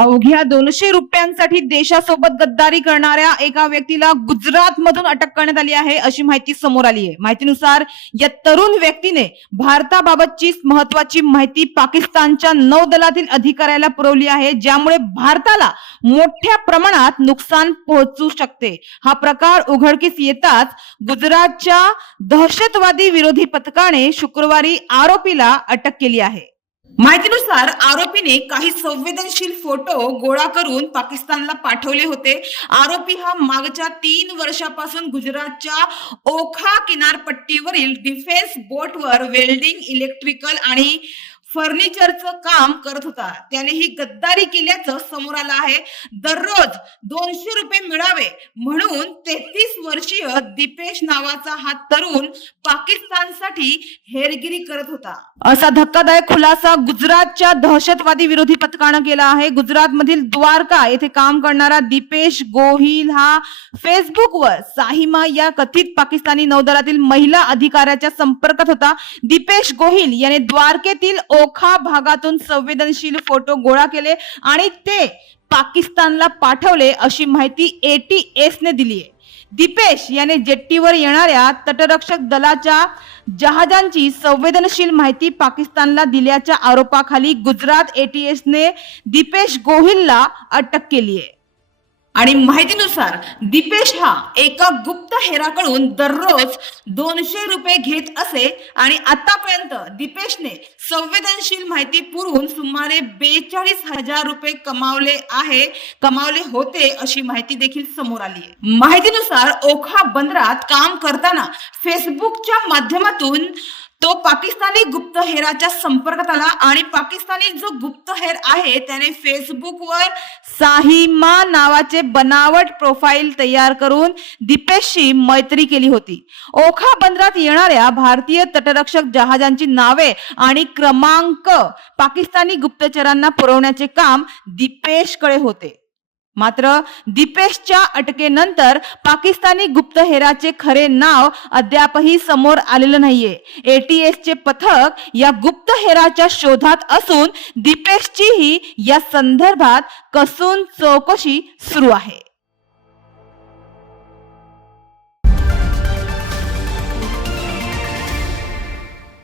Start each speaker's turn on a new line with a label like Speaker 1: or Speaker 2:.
Speaker 1: अवघ्या दोनशे रुपयांसाठी देशासोबत गद्दारी करणाऱ्या एका व्यक्तीला गुजरात मधून अटक करण्यात आली आहे अशी माहिती समोर आली आहे माहितीनुसार या तरुण व्यक्तीने भारताबाबतची महत्वाची माहिती पाकिस्तानच्या नौदलातील अधिकाऱ्याला पुरवली आहे ज्यामुळे भारताला मोठ्या प्रमाणात नुकसान पोहोचू शकते हा प्रकार उघडकीस येताच गुजरातच्या दहशतवादी विरोधी पथकाने शुक्रवारी आरोपीला अटक केली आहे
Speaker 2: माहितीनुसार आरोपीने काही संवेदनशील फोटो गोळा करून पाकिस्तानला पाठवले होते आरोपी हा मागच्या तीन वर्षापासून गुजरातच्या ओखा किनारपट्टीवरील डिफेन्स वर वेल्डिंग इलेक्ट्रिकल आणि फर्निचरचं काम करत होता त्याने ही गद्दारी केल्याचं समोर आलं आहे दररोज दोनशे रुपये मिळावे म्हणून तेहतीस वर्षीय दीपेश नावाचा हा तरुण पाकिस्तानसाठी हेरगिरी करत होता
Speaker 1: असा धक्कादायक खुलासा गुजरातच्या दहशतवादी विरोधी पथकानं केला आहे गुजरात मधील द्वारका येथे काम करणारा दीपेश गोहिल हा फेसबुकवर साहिमा या कथित पाकिस्तानी नौदलातील महिला अधिकाऱ्याच्या संपर्कात होता दीपेश गोहिल याने द्वारकेतील ओ चोखा भागातून संवेदनशील फोटो गोळा केले आणि ते पाकिस्तानला पाठवले अशी माहिती एटीएसने दिली आहे दिपेश याने जेट्टीवर येणाऱ्या तटरक्षक दलाच्या जहाजांची संवेदनशील माहिती पाकिस्तानला दिल्याच्या आरोपाखाली गुजरात एटीएसने दिपेश गोहिलला अटक केली आहे
Speaker 2: आणि माहितीनुसार दीपेश हा एका गुप्त हेराकडून दररोज दोनशे रुपये घेत असे आणि आतापर्यंत दीपेशने संवेदनशील माहिती पुरवून सुमारे बेचाळीस हजार रुपये कमावले आहे कमावले होते अशी माहिती देखील समोर आली आहे माहितीनुसार ओखा बंदरात काम करताना फेसबुकच्या माध्यमातून तो पाकिस्तानी गुप्तहेराच्या संपर्कात आला आणि पाकिस्तानी जो गुप्तहेर आहे त्याने फेसबुकवर साहिमा नावाचे बनावट प्रोफाईल तयार करून दीपेशशी मैत्री केली होती ओखा बंदरात येणाऱ्या भारतीय तटरक्षक जहाजांची नावे आणि क्रमांक पाकिस्तानी गुप्तचरांना पुरवण्याचे काम दीपेशकडे होते मात्र दीपेशच्या अटकेनंतर पाकिस्तानी गुप्तहेराचे खरे नाव अद्यापही समोर आलेलं नाहीये एटीएसचे पथक या गुप्तहेराच्या शोधात असून ही या संदर्भात कसून चौकशी सुरू आहे